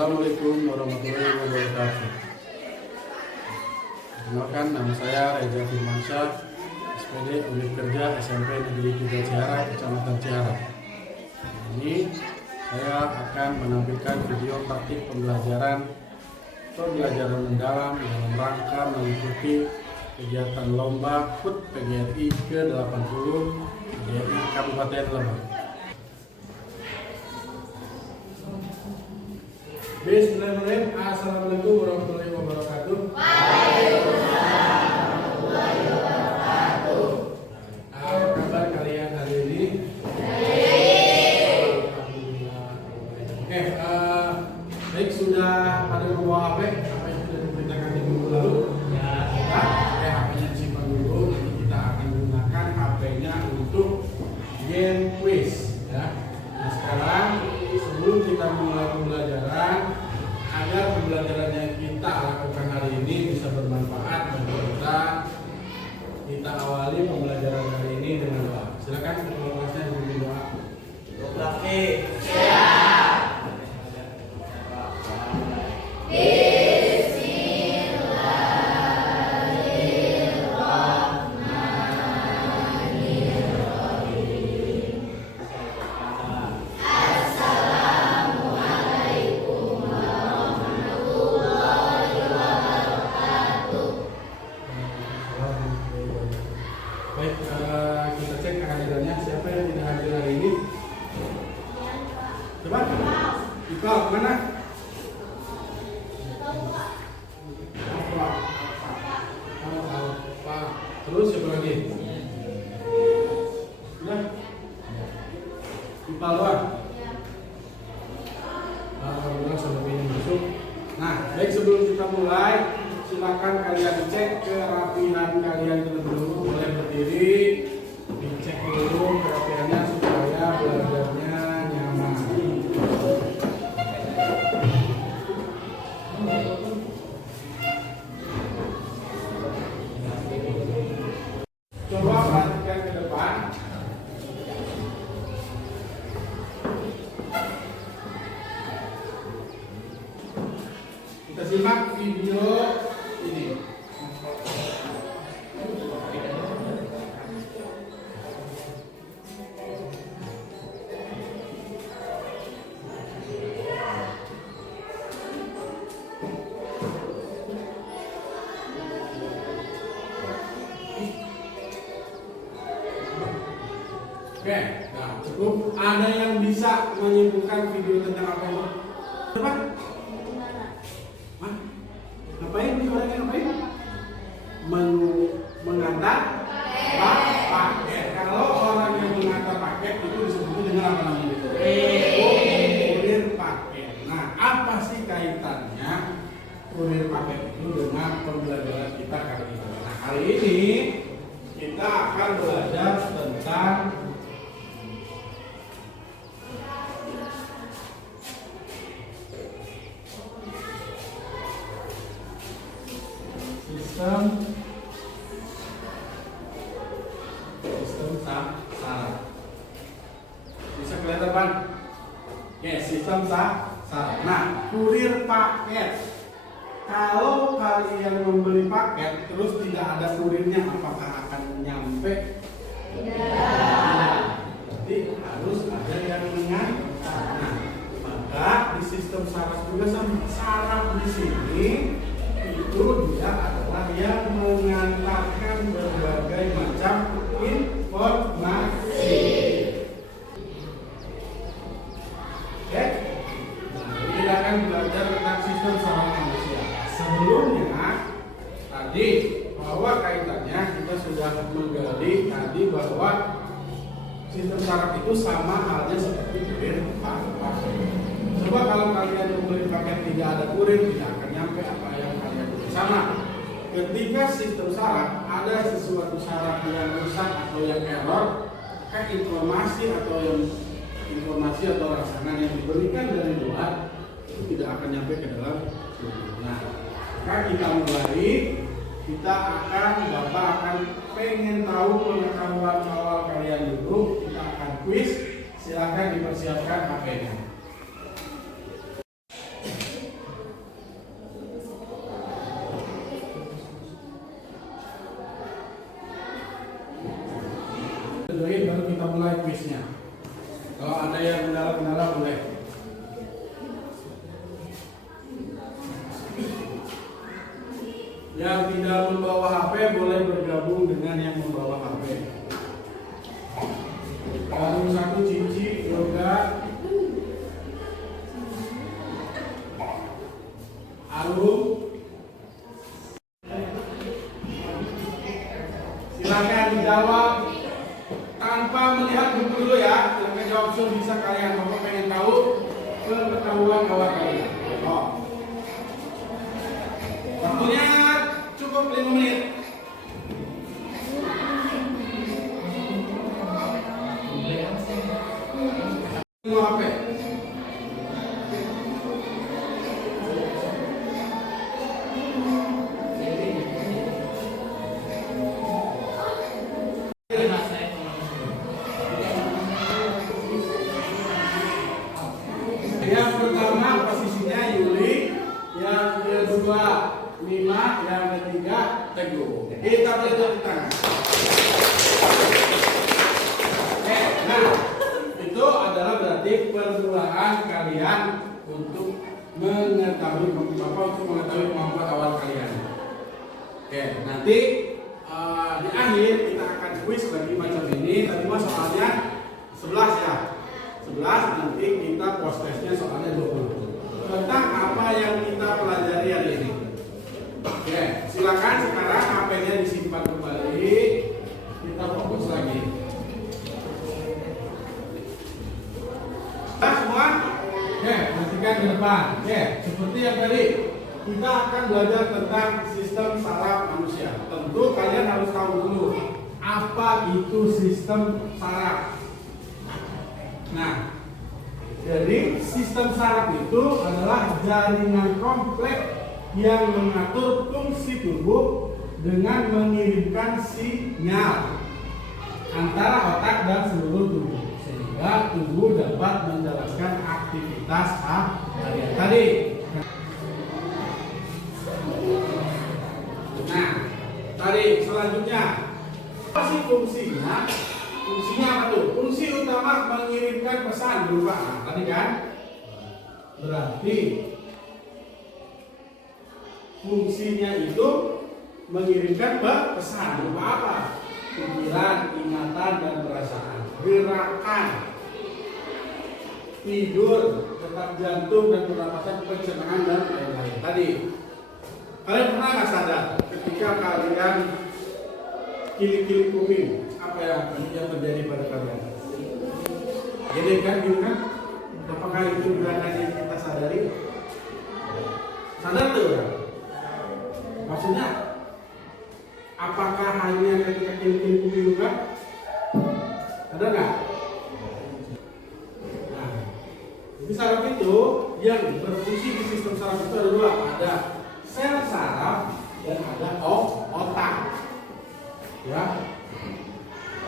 Assalamualaikum warahmatullahi wabarakatuh. Perkenalkan, nama saya Reza Firmansyah, SPD Unit Kerja SMP Negeri 3 Ciharang, Kecamatan Ciharang. Ini saya akan menampilkan video praktik pembelajaran mendalam dalam rangka mengikuti kegiatan lomba HUT PGRI ke-80 PGRI Kabupaten Lebak. Bismillahirrahmanirrahim. Assalamualaikum warahmatullahi wabarakatuh. Waalaikumsalam warahmatullahi wabarakatuh. Apa kabar kalian hari ini? Alhamdulillah. Baik, sudah pada membawa HP apa yang sudah diperintahkan di minggu lalu? Ya. HP-nya disimpan dulu. Nanti kita akan gunakan HP-nya untuk game quiz. Ya. Nah, sekarang sebelum kita memulai pembelajaran, agar pembelajaran yang kita lakukan hari ini bisa bermanfaat bagi kita awali pembelajaran hari ini dengan doa. Silakan ketua kelasnya dipimpin doa. Baik, kita cek kehadirannya. Siapa yang tidak hadir hari ini? Coba. Iqbal, mana? Alfa. Terus siapa lagi? Sudah? Iqbal doang? Alhamdulillah sudah ini masuk. Nah, baik, sebelum kita mulai, silakan kalian cek kerapihan kalian terlebih dahulu. Boleh berdiri, dicek dulu kerapihannya supaya belajarnya nyaman. Coba perhatikan ke depan. Kita simak video ini. Oke, nah cukup. Ada yang bisa menyimpulkan video tentang apa itu? Coba. Ngapain? Orangnya ngapain? Mengantar paket. Kalau orang yang mengantar paket itu disebut dengan apa namanya? Kurir paket. Nah, apa sih kaitannya kurir paket itu dengan pembelajaran kita kali ini? Nah, hari ini kita akan belajar tentang sistem syarat. Bisa kelihatan Pan? Ya, sistem syarat. Nah, kurir paket. Kalau kalian membeli paket terus tidak ada kurirnya, apakah akan nyampe? Tidak. Jadi harus ada yang mengantar. Nah, maka di sistem syarat juga sama. Syarat di sini itu dia adalah yang mengantarkan berbagai macam informasi. Oke? Nah, kita akan belajar tentang sistem syarat manusia. Sebelumnya tadi bahwa kaitannya kita sudah menggali tadi bahwa sistem syarat itu sama halnya seperti kurir paket. Coba kalau kalian membeli paket tidak ada kurir, tidak akan nyampe apa yang kalian beli. Sama, ketika sistem syarat ada sesuatu syarat yang rusak atau yang error, maka informasi atau rangsangan yang diberikan dari luar itu tidak akan nyampe ke dalam kurir. Nah, maka kita mulai, Bapak akan pengen tahu pengetahuan awal kalian dulu. Kita akan quiz. Silakan dipersiapkan HP-nya. join baru kita mulai kuisnya. Kalau ada yang kendala-kendala boleh. Yang tidak membawa HP boleh bergabung dengan yang membawa HP. Baru satu cici yoga. Alum. Silakan dijawab tanpa melihat buku dulu ya. Silakan jawab bisa kalian. Bapak pengen tahu pengetahuan awal kalian. Oh. Waktunya cukup 5 menit. Mau HP. Yang pertama posisinya Yuli, yang kedua Mima, yang ketiga Teguh. Kita boleh tepuk tangan. Nah, itu adalah berarti permulaan kalian untuk mengetahui kemampuan awal kalian. Oke, nanti di akhir kita akan kuis lagi macam ini. Tadi mah soalnya 11 ya. 11, nanti kita post testnya soalnya 20 tentang apa yang kita pelajari hari ini. Oke, silakan sekarang HP-nya disimpan kembali. Kita fokus lagi. Nah, semua? Oke, perhatikan ke depan. Oke, seperti yang tadi kita akan belajar tentang sistem saraf manusia. Tentu kalian harus tahu dulu apa itu sistem saraf. Nah, jadi sistem saraf itu adalah jaringan kompleks yang mengatur fungsi tubuh dengan mengirimkan sinyal antara otak dan seluruh tubuh sehingga tubuh dapat menjalankan aktivitas harian tadi. Nah, tadi selanjutnya apa sih fungsinya? Fungsinya apa tuh? Fungsi utama mengirimkan pesan berupa tadi kan? Berarti fungsinya itu mengirimkan pesan berupa apa? Pikiran, ingatan, dan perasaan. Gerakan, tidur, detak jantung, dan pernapasan, pencernaan, dan lain-lain. Tadi kalian pernah nggak sadar ketika kalian kilik-kilik kuping, apa yang terjadi pada kalian? Jadi kan, apakah itu gerakan yang kita sadari? Sadar tuh ya? Maksudnya, apakah hanya ketika kilik-kilik kuping juga? Ada nggak? Nah, di saraf itu yang berfungsi di sistem saraf itu ada dua, ada sel saraf dan ada otak. Ya,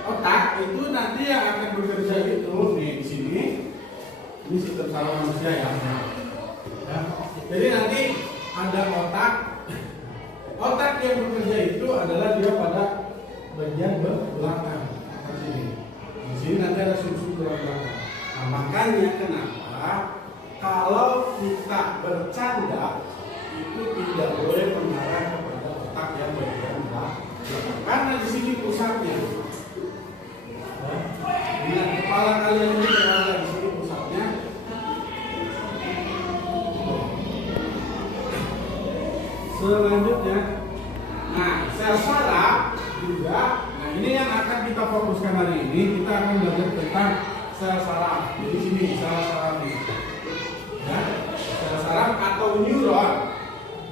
otak itu nanti yang akan bekerja itu nih di sini. Ini sistem saraf manusia ya. Jadi nanti ada otak. Otak yang bekerja itu adalah dia pada bagian belakang. Di sini nanti ada sumsum tulang belakang. Nah, makanya kenapa kalau kita bercanda itu tidak boleh mengarah kepada otak yang bagian belakang. Karena di sini pusatnya. Ingat kepala kalian ini berada di sini pusatnya. Selanjutnya, nah sel saraf juga. Nah ini yang akan kita fokuskan hari ini. Kita akan belajar tentang sel saraf. Jadi sini sel saraf ini. Ya, sel saraf atau neuron.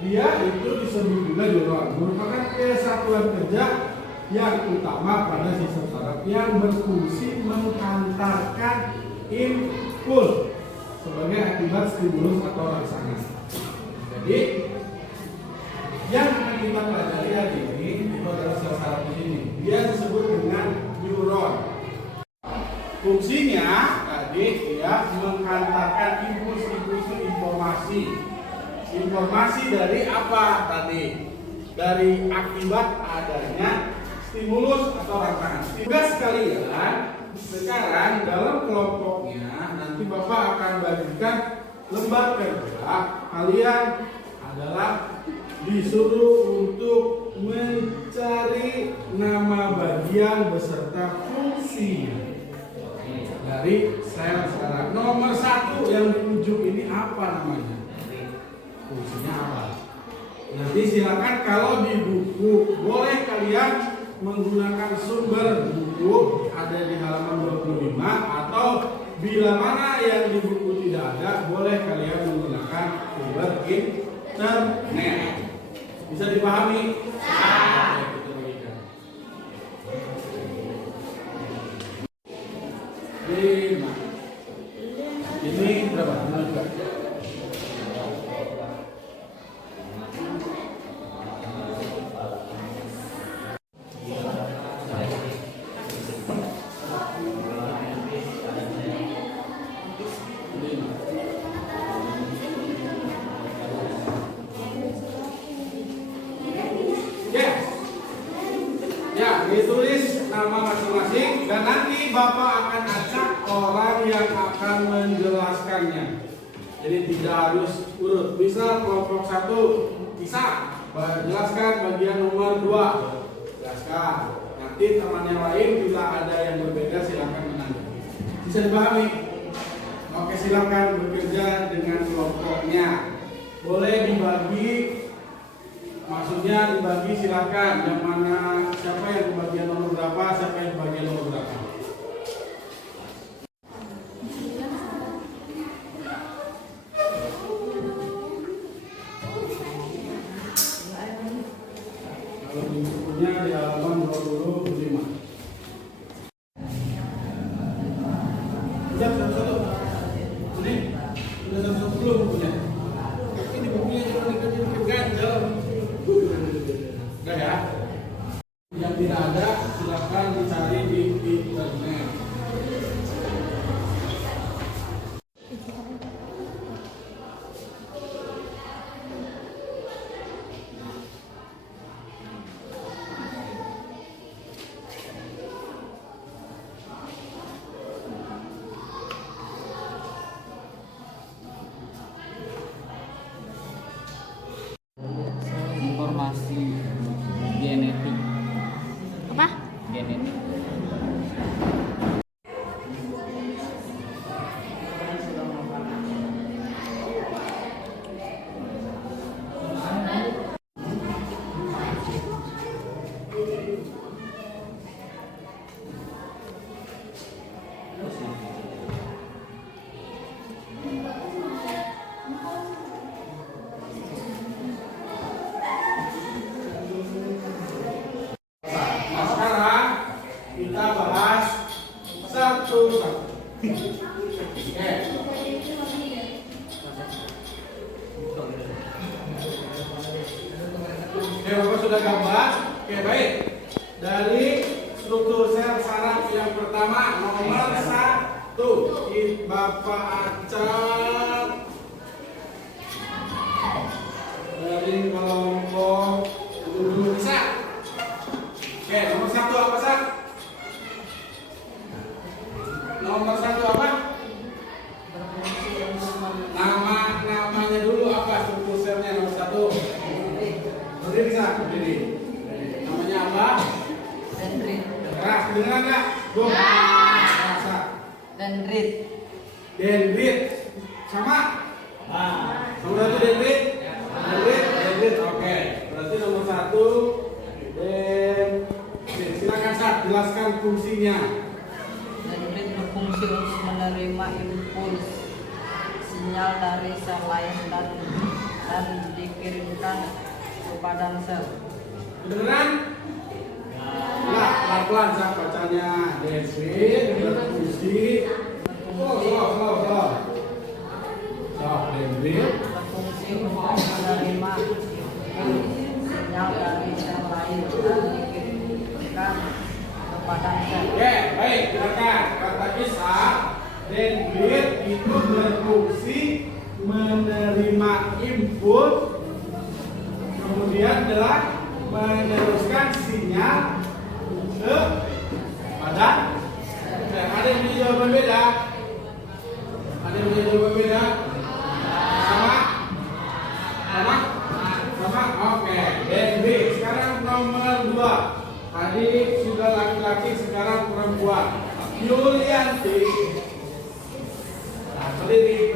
Dia itu disebut juga neuron, merupakan kesatuan kerja yang utama pada sistem saraf yang berfungsi menghantarkan impuls sebagai akibat stimulus atau rangsangan. Jadi yang akan kita pelajari hari ini itu adalah sel saraf di sini. Dia disebut dengan neuron. Fungsinya tadi dia menghantarkan impuls informasi. Informasi dari apa tadi? Dari akibat adanya stimulus atau rangsangan. Tugas kalian sekarang dalam kelompoknya nanti Bapak akan bagikan lembar kerja. Kalian adalah disuruh untuk mencari nama bagian beserta fungsi dari sel saraf. Nomor 1 yang di ujung ini apa namanya? Fungsinya apa? Nanti silakan kalau di buku boleh kalian menggunakan sumber buku ada di halaman 25 atau bila mana yang di buku tidak ada boleh kalian menggunakan sumber internet. Bisa dipahami? Ini berapa? Ya, ditulis nama masing-masing dan nanti Bapak akan acak orang yang akan menjelaskannya. Jadi tidak harus urut. Misal kelompok 1 bisa jelaskan bagian nomor 2. Jelaskan. Nanti teman yang lain bila ada yang berbeda silakan menanggapi. Bisa dipahami? Oke, silakan bekerja dengan kelompoknya. Boleh dibagi. Maksudnya dibagi silakan yang mana siapa yang bagian nomor berapa, siapa yang bagian nomor berapa. Kalau di bukunya di halaman 25. Sudah satu-satu. Ini sudah satu-satu belum bukunya. Ini bukunya cuma dikasih ganjel. Enggak ya? Yang tidak ada silakan dicari di internet. Informasi genetik. Apa? Genetik. Nah, sekarang kita bahas satu-satu. Oke, Bapak sudah gambar. Oke, baik. Dari struktur sel saraf yang pertama nomor 1, Bapak acak dari kelompok dulu bisa. Oke, nomor 1 apa, Sak? Nomor 1 apa? Namanya dulu apa struktur selnya nomor 1? Berdiri bisa, berdiri. Namanya apa? Dendrit. Keras, kedengeran nggak? Bung. Rasa. Dendrit. Dendrit. Sama? Nomor 1 dendrit. Dendrit. Oke. Berarti nomor 1 dendrit. Silakan Sak, jelaskan fungsinya. Dendrit berfungsi untuk menerima impuls sinyal dari sel lain dan dikirimkan kepada sel. Kedengeran? Nah, pelan-pelan Sak bacanya. Dendrit berfungsi. Dendrit Berfungsi untuk menerima sinyal dari sel lain dan dikirimkan kepada sel. Oke, baik, silakan. Kata Isa, dendrit itu berfungsi menerima input, kemudian adalah meneruskan sinyal ke badan. Ada yang punya jawaban beda? Ada yang punya jawaban beda? Sama? Sama? Sama? Oke. Dan B. Sekarang nomor 2. Tadi sudah laki-laki, sekarang perempuan. Yulianti. Pendiri.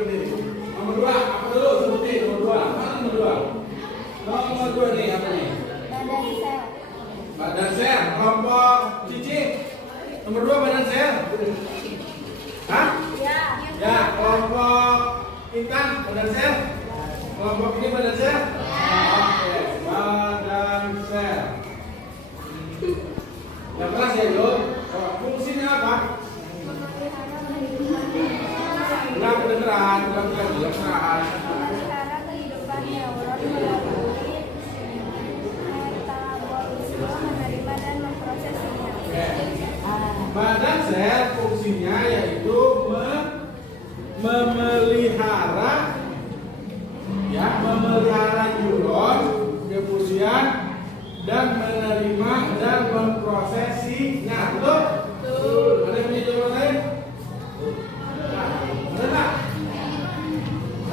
Nomor 2, apa dulu? Sebutin nomor 2. Mana nomor 2? Nomor 2 nih, apa nih? Badan sel. Kelompok Cici. Nomor 2 badan sel. Hah? Ya, kelompok Intan badan sel. Kelompok ini badan sel. Oke, badan sel. Yang keras ya, Yo. Fungsinya apa? Ulang kedengeran. Sekarang kehidupan neuron melalui metabolisme, menerima dan memprosesnya. Badan sel fungsinya yaitu memelihara neuron, kemudian dan menerima dan memprosesinya. Betul? Ada yang punya jawaban lain? Ada nggak?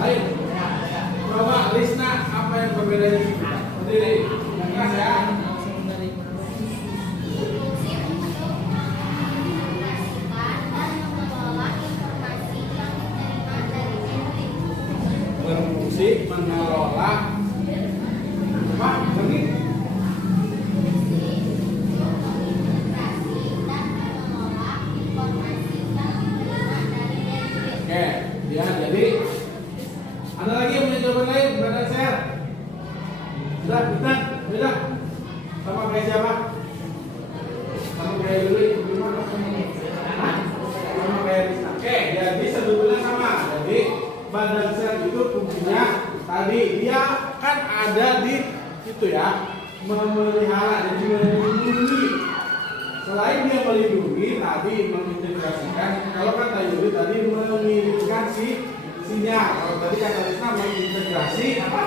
Lain? Coba Lisna, apa yang berbeda di sini? Berdiri, yang keras ya. Berfungsi mengelola apa? Ini oke, ya jadi ada lagi yang punya jawaban lain badan sel? Beda. Sama kayak siapa? Sama kayak Yuli, gimana? Sama kayak Rizna. Oke, jadi sebetulnya sama. Jadi badan sel itu fungsinya tadi dia kan ada di itu ya, memelihara, jadi melindungi. Selain dia melindungi, tadi mengintegrasikan. Kalau kata Yuli tadi mengirimkan sinyal. Kalau tadi kata Rizna mengintegrasi apa?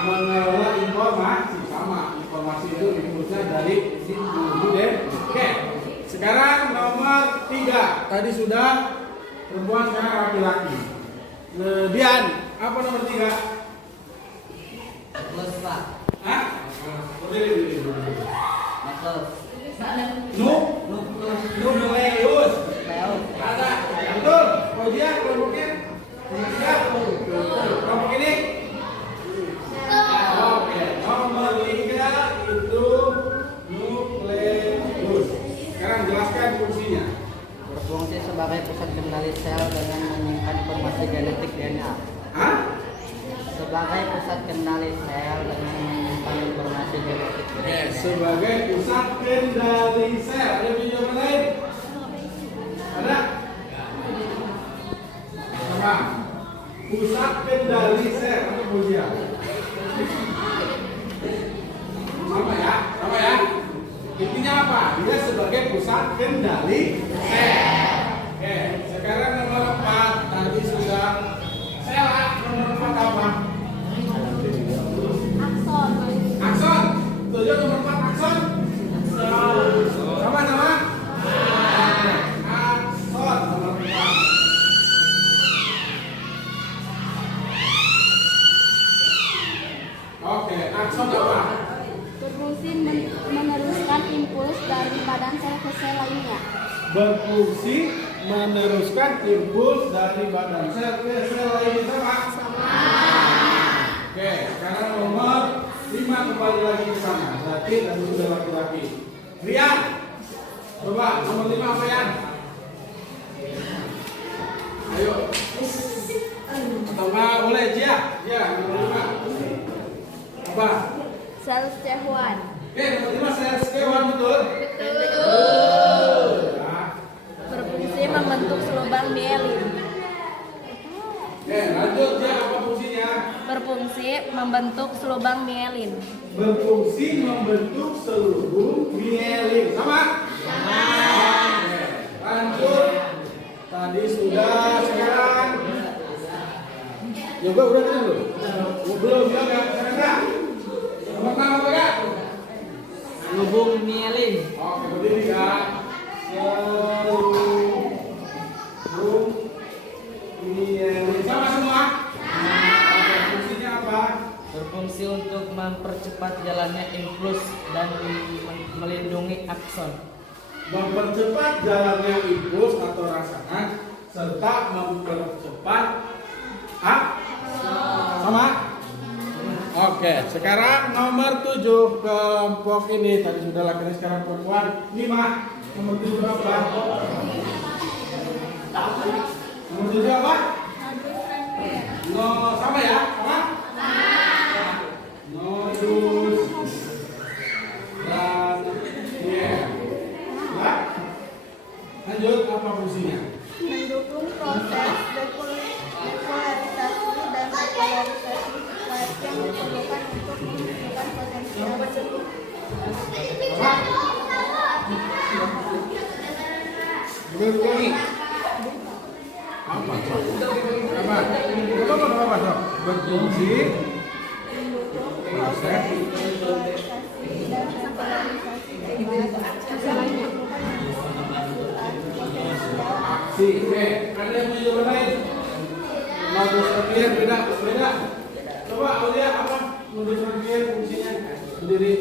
Mengelola informasi. Sama, informasi itu inputnya dari si guru deh. Oke, sekarang nomor 3. Tadi sudah perempuan, sekarang laki-laki. Dian, apa nomor 3? Plus Pak. Hah? Berdiri. Plus. Nukleus. Leo. Ada. Betul. Dia kelompoknya. Siap. Kelompok ini. Oke. Nomor 3 itu nukleus. Sekarang jelaskan fungsinya. Berfungsi sebagai pusat kendali sel dengan menyimpan informasi genetik DNA. Hah? Sebagai pusat kendali sel dengan menyimpan informasi genetik Oke, DNA. sebagai pusat kendali sel. Ada punya jawaban lain? Ada? Apa? Pusat kendali sel atau fungsinya? Sama ya. Intinya apa? Dia sebagai pusat kendali sel. Oke, sekarang nomor 4. Tadi sudah sel. Nomor 4 apa? Akson. Tujuh nomor 4 akson. Sama. Akson nomor 4. Oke, akson apa? Berfungsi meneruskan impuls dari badan sel ke sel lainnya. Berfungsi meneruskan impuls dari badan sel ke sel lainnya. Sama. Oke, sekarang nomor 5 kembali lagi ke sana. Laki dan sudah laki-laki. Rian, coba nomor 5 apa ya? Ayo. Atau enggak boleh Jia? Nomor 5. Apa? Sel C1. Oke, nomor 5 sel C1 betul? Nah. Berfungsi membentuk selubang mielin. Lanjut Jia, apa fungsinya? Berfungsi membentuk selubang mielin. Berfungsi membentuk selubung mielin. Sama? Oke, lanjut. Tadi sudah, sekarang Yoga udah belum? Belum, Yoga. Sekarang enggak? Nomor 6 apa enggak? berdiri. Oke, berdiri ya. Ini sama semua. Oke, fungsinya apa? Berfungsi untuk mempercepat jalannya impuls dan melindungi akson. Mempercepat jalannya impuls atau rangsangan serta mempercepat sama. Oke, sekarang nomor 7 kelompok ini tadi sudah laki-laki, sekarang perempuan 5. Nomor 7 apa? Nomor 7 apa? No, sama ya? Sama? Nodus dan ya. Lanjut, apa fungsinya? Mendukung proses depolarisasi dan repolarisasi fluid yang diperlukan untuk menentukan potensial. Berulangi. Apa? Apa? Berfungsi proses Dan repolarisasi fluid aksi. Oke, ada yang punya jawaban lain? Modus latihan beda. Coba Aulia, apa modus latihan fungsinya? Berdiri.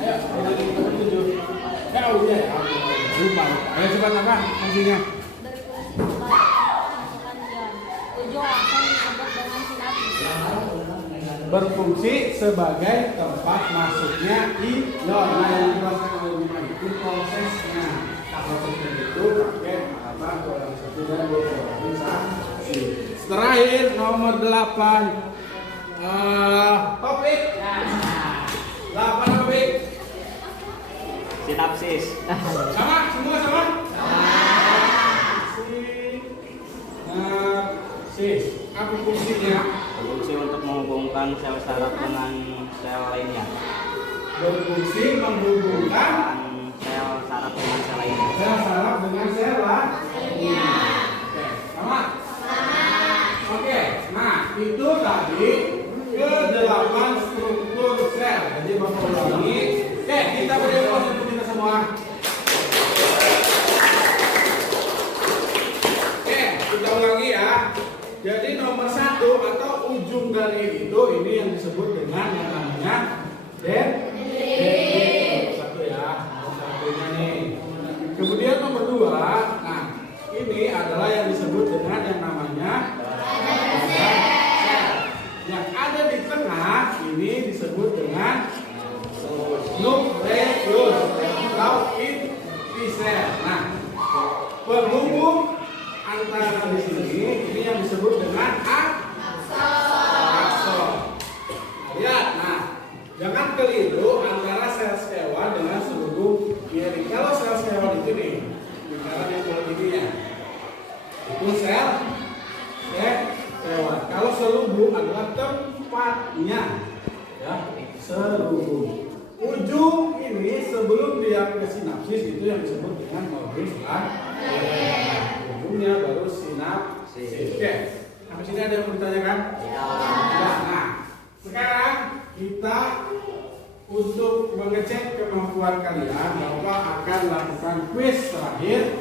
Ayo, berdiri nomor 7. Ya Aulia ya. Lupa. Ayo cepat apa fungsinya? Berfungsi sebagai tempat masuknya ion. Nah, yang dijelaskan oleh Bima itu prosesnya. Prosesnya itu pakai apa? Polarisasi dan depolarisasi. Terakhir nomor 8. Topik. 8 topik. Sinapsis. Sama? Semua sama? Sinapsis. Apa fungsinya? Berfungsi untuk menghubungkan sel saraf dengan sel lainnya. Berfungsi menghubungkan Sel saraf dengan sel lainnya. sel saraf dengan sel lainnya. Oke, sama? Oke, nah itu tadi ke-8 struktur sel. Jadi Bapak ulangi. Oke, kita beri aplaus untuk kita semua. Oke, kita ulangi ya. Jadi nomor 1 atau ujung dari itu ini yang disebut dengan yang namanya dendrit. Satu ya, nomor satunya nih. Kemudian nomor 2, nah ini adalah yang disebut dengan yang namanya sel. Yang ada di tengah ini disebut dengan nukleus atau inti sel. Nah, penghubung antara di sini ini yang disebut dengan akson. Lihat, nah jangan keliru antara sel hewan dengan seluruh diri. Kalau sel hewan itu nih, bicara yang politiknya itu sel hewan. Kalau selubung adalah tempatnya, ya selubung. Ujung ini sebelum dia ke sinapsis itu yang disebut dengan nodus latihan. Ujungnya baru sinapsis. Oke, sampai sini ada yang mau ditanyakan? Ya. Nah, sekarang kita untuk mengecek kemampuan kalian, Bapak akan lakukan quiz terakhir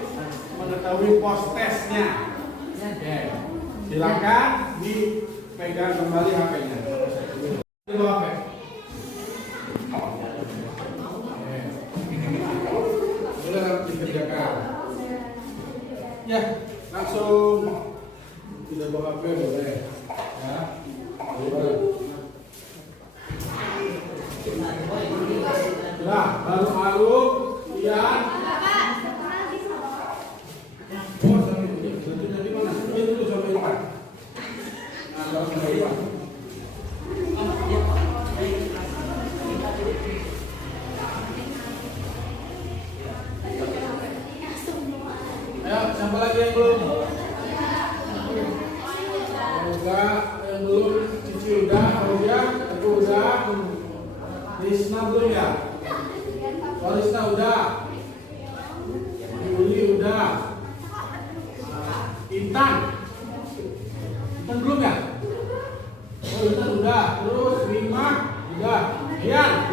mengetahui post testnya. Oke, silakan dipegang kembali HP-nya. Di bawah HP. Sudah dikerjakan. Ya, langsung tidak bawa HP boleh. Ya, boleh. Sudah, baru Aruf, Ian. Oh, sampai ini. Jadi mana? Ini dulu sampai Iwan. Nah, baru sampai Iwan. Ayo, siapa lagi yang belum? Udah, yang belum, Cici udah, Aulia, aku udah, Risna belum ya? Risna udah, Yuli udah, Intan belum ya? Oh, Intan udah, terus Bima udah, Ian,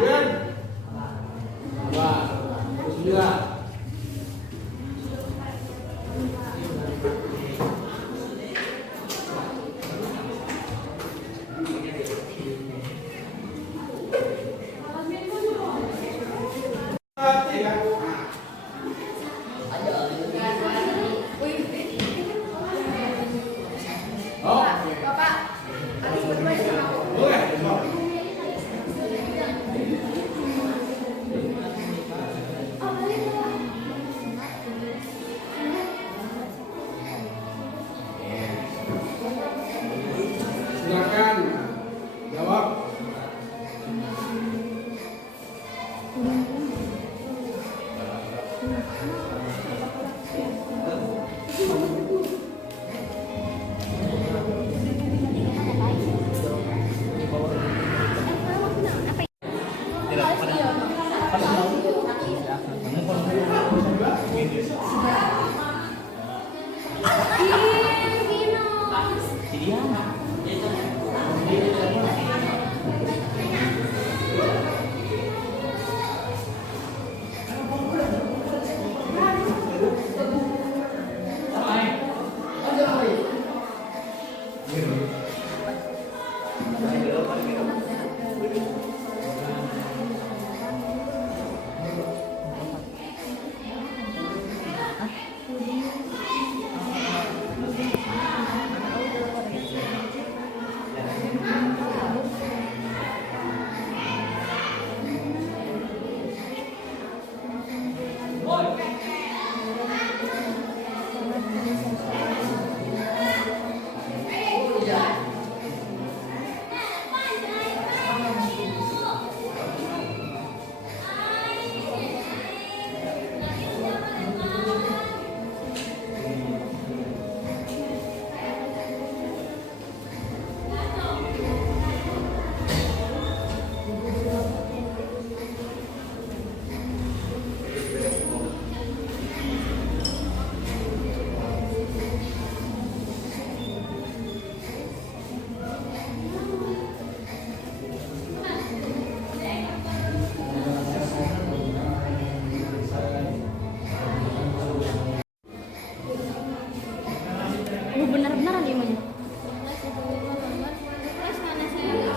Benar-benar nih mana?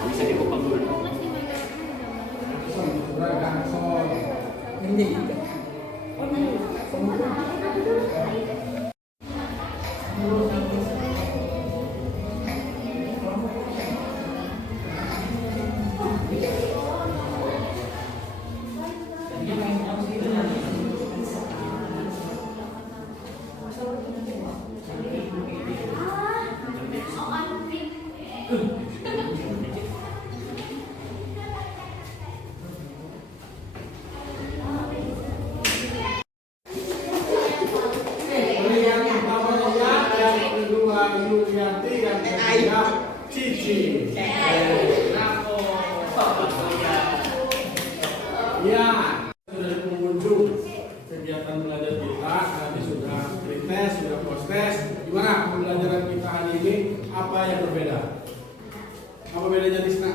Bisa dibuka dulu. Yang pertama Lia, yang kedua Yulianti, yang ketiga Cici. Ya, sudah pengunjung kegiatan belajar kita, tadi sudah pretest, sudah post-test. Gimana pembelajaran kita hari ini? Apa yang berbeda? Apa bedanya Tisna?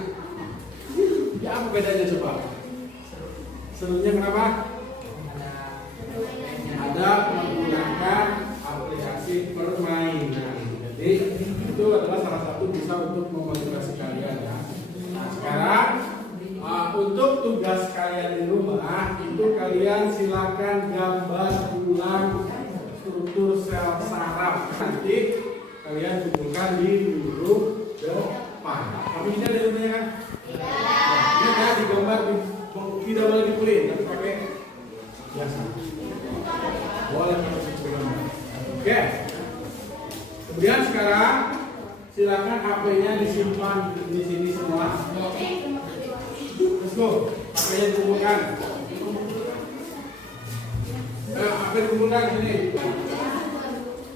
Ya, apa bedanya coba? Serunya kenapa? Ada menggunakan aplikasi permainan. Jadi itu adalah salah satu bisa untuk memotivasi kalian ya. Nah sekarang untuk tugas kalian di rumah itu kalian silakan gambar ulang struktur sel saraf. Nanti kalian kumpulkan di minggu depan. Tapi bisa di rumahnya kan? Ini kan digambar tidak boleh di-print tapi pakai biasa. Boleh Oke. Kemudian sekarang silakan HP-nya disimpan di sini semua. Let's go. HP-nya dikumpulkan. HP dikumpulkan sini.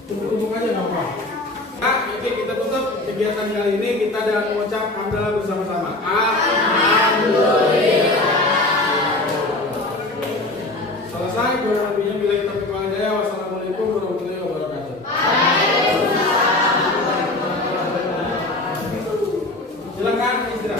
Tumpuk-tumpuk aja nggak apa-apa. Nah, oke kita tutup kegiatan kali ini kita dengan mengucap hamdalah bersama-sama. Alhamdulillah. Selesai, kurang lebihnya bila kita kepala wassalamualaikum warahmatullahi wabarakatuh. Silakan istirahat.